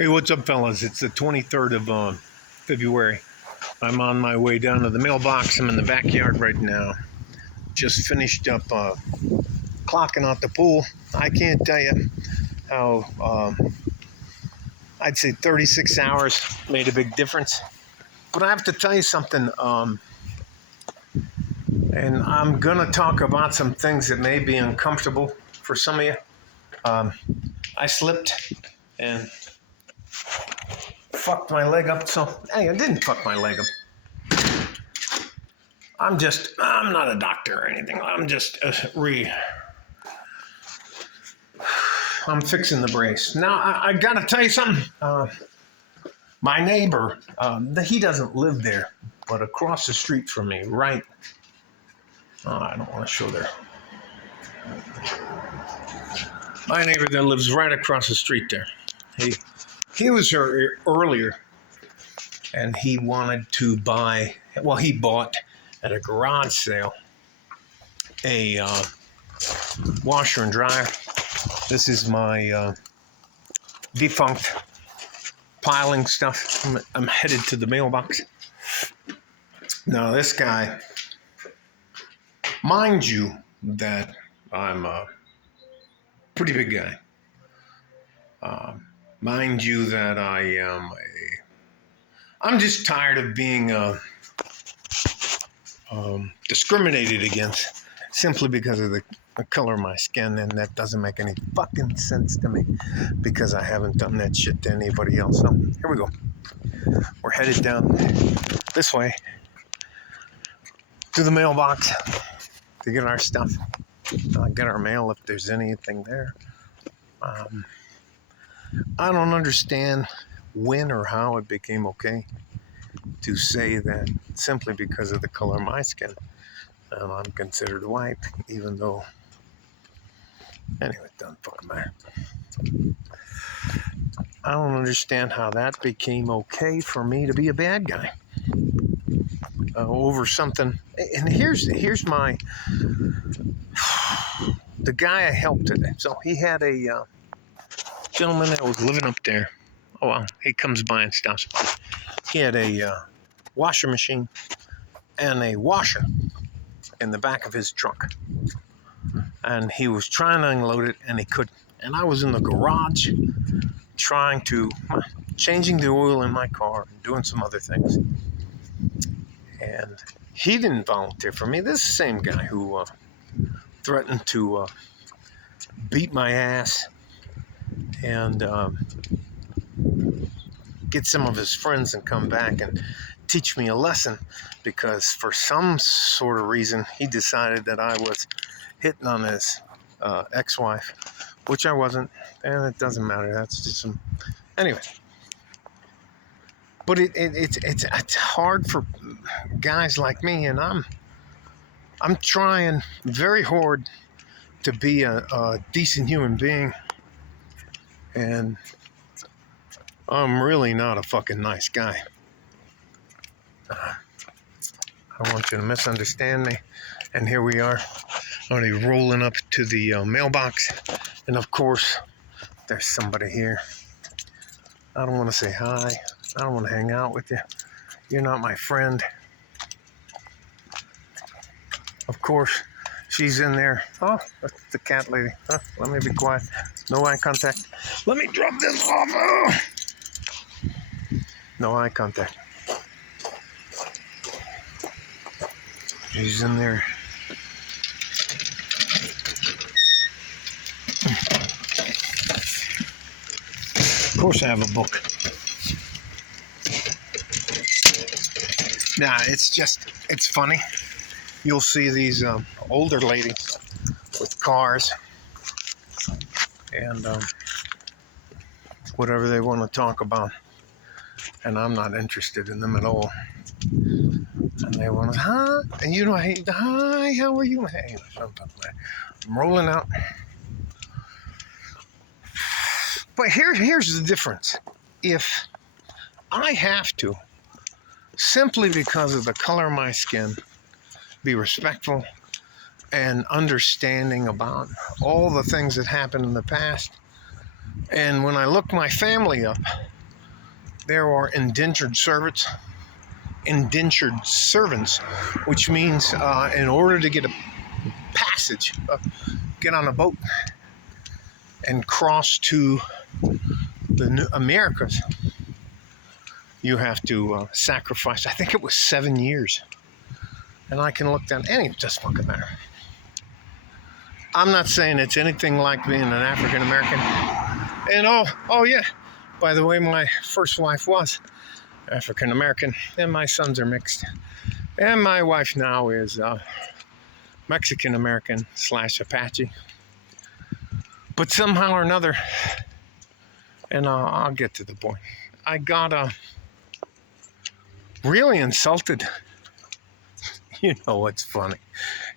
Hey, what's up, fellas? It's the 23rd of February. I'm on my way down to the mailbox. I'm in the backyard right now. Just finished up clocking out the pool. I can't tell you how I'd say 36 hours made a big difference. But I have to tell you something, and I'm going to talk about some things that may be uncomfortable for some of you. I slipped and fucked my leg up. So, hey, I didn't fuck my leg up. I'm not a doctor or anything. I'm just I'm fixing the brace. Now, I gotta tell you something. My neighbor, he doesn't live there, but across the street from me, right? I don't want to show there. My neighbor that lives right across the street there. He was here earlier, and he wanted to buy. Well, he bought at a garage sale a washer and dryer. This is my defunct piling stuff. I'm headed to the mailbox. Now, this guy, mind you that I'm a pretty big guy. Mind you that I'm just tired of being discriminated against simply because of the color of my skin, and that doesn't make any fucking sense to me because I haven't done that shit to anybody else. So here we go. We're headed down this way to the mailbox to get our stuff, get our mail if there's anything there. I don't understand when or how it became okay to say that simply because of the color of my skin, I'm considered white, even though, anyway, it doesn't fucking matter. I don't understand how that became okay for me to be a bad guy over something. And here's my, the guy I helped today. So he had a gentleman that was living up there. Oh, well, he comes by and stops by. He had a washer machine and a washer in the back of his truck. And he was trying to unload it, and he couldn't. And I was in the garage changing the oil in my car and doing some other things. And he didn't volunteer for me. This is the same guy who threatened to beat my ass and get some of his friends and come back and teach me a lesson because for some sort of reason he decided that I was hitting on his ex-wife, which I wasn't, and it doesn't matter. That's just some... Anyway. But it's hard for guys like me, and I'm trying very hard to be a decent human being, and I'm really not a fucking nice guy. I want you to misunderstand me. And here we are, already rolling up to the mailbox. And of course, there's somebody here. I don't want to say hi. I don't want to hang out with you. You're not my friend. Of course, she's in there. Oh, that's the cat lady. Huh? Let me be quiet. No eye contact. Let me drop this off. Oh. No eye contact. She's in there. Of course I have a book. Nah, it's funny. You'll see these older ladies with cars and whatever they want to talk about. And I'm not interested in them at all. And they want to, huh? And you know, hey, hi, how are you? Hey, I'm rolling out. But here's the difference. If I have to, simply because of the color of my skin, be respectful and understanding about all the things that happened in the past, And when I looked my family up, there are indentured servants, which means in order to get a passage, get on a boat and cross to the New Americas, you have to sacrifice, I think it was 7 years. And I can look down, anyway, it doesn't fucking matter. I'm not saying it's anything like being an African American. And oh yeah, by the way, my first wife was African American, and my sons are mixed. And my wife now is Mexican American / Apache. But somehow or another, and I'll get to the point, I got really insulted. You know what's funny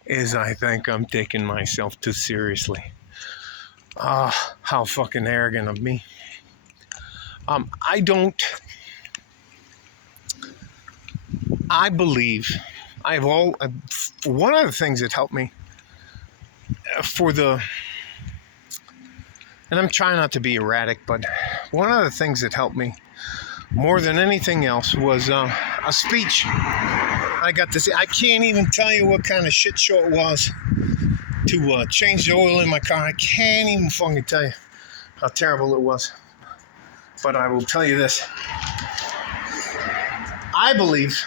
is I think I'm taking myself too seriously. How fucking arrogant of me. I believe one of the things that helped me and I'm trying not to be erratic, but one of the things that helped me more than anything else was a speech I got to see. I can't even tell you what kind of shit show it was to change the oil in my car. I can't even fucking tell you how terrible it was. But I will tell you this. I believe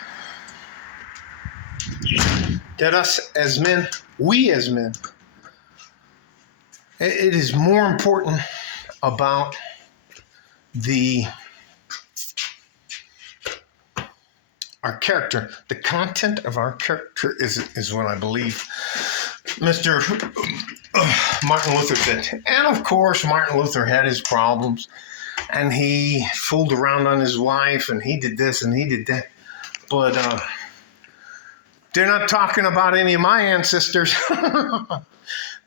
that we as men, it is more important about our character. The content of our character is what I believe Mr. Martin Luther said. And of course, Martin Luther had his problems, and he fooled around on his wife, and he did this and he did that. But they're not talking about any of my ancestors.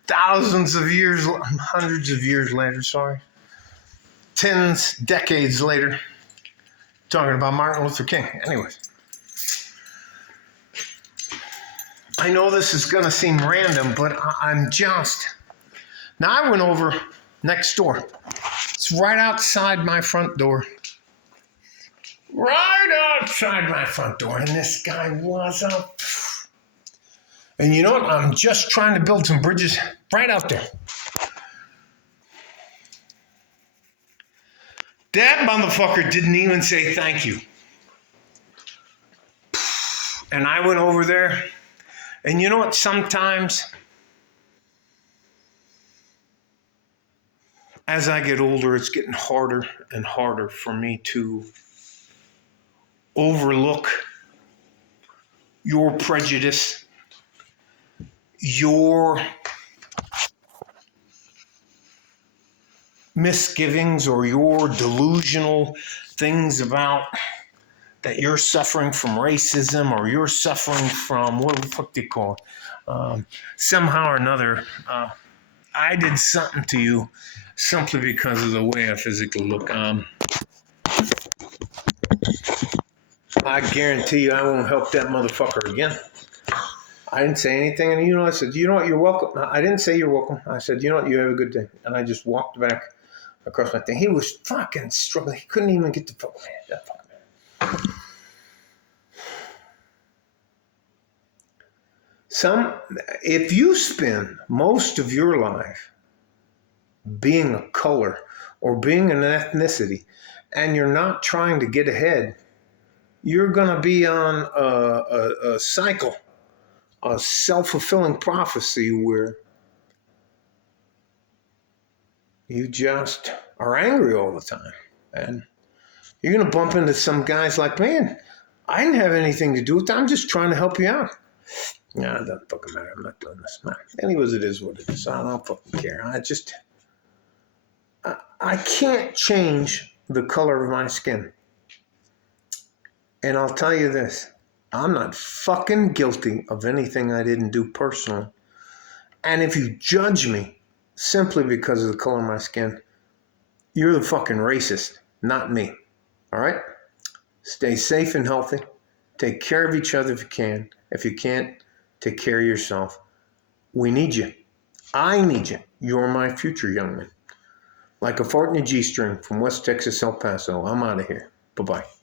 Thousands of years, hundreds of years later, decades later, talking about Martin Luther King. Anyways, I know this is going to seem random, but now I went over next door. It's right outside my front door. Right outside my front door. And this guy was up. And you know what? I'm just trying to build some bridges right out there. That motherfucker didn't even say thank you. And I went over there. And you know what? Sometimes, as I get older, it's getting harder and harder for me to overlook your prejudice, your misgivings, or your delusional things about that you're suffering from racism, or you're suffering from, what the fuck do you call it? Somehow or another, I did something to you simply because of the way I physically look. I guarantee you I won't help that motherfucker again. I didn't say anything, and I said, you know what, you're welcome. I didn't say you're welcome. I said, you know what, you have a good day. And I just walked back across my thing. He was fucking struggling. He couldn't even get the fucking man. That fucking man. If you spend most of your life being a color or being an ethnicity, and you're not trying to get ahead, you're going to be on a cycle, a self-fulfilling prophecy where you just are angry all the time. And you're going to bump into some guys like, man, I didn't have anything to do with that. I'm just trying to help you out. Nah, it doesn't fucking matter. I'm not doing this. Nah. Anyways, it is what it is. I don't fucking care. I can't change the color of my skin. And I'll tell you this. I'm not fucking guilty of anything I didn't do personally. And if you judge me simply because of the color of my skin, you're the fucking racist, not me. All right? Stay safe and healthy. Take care of each other if you can. If you can't, take care of yourself. We need you. I need you. You're my future, young man. Like a fart in a G-string from West Texas, El Paso. I'm out of here. Bye-bye.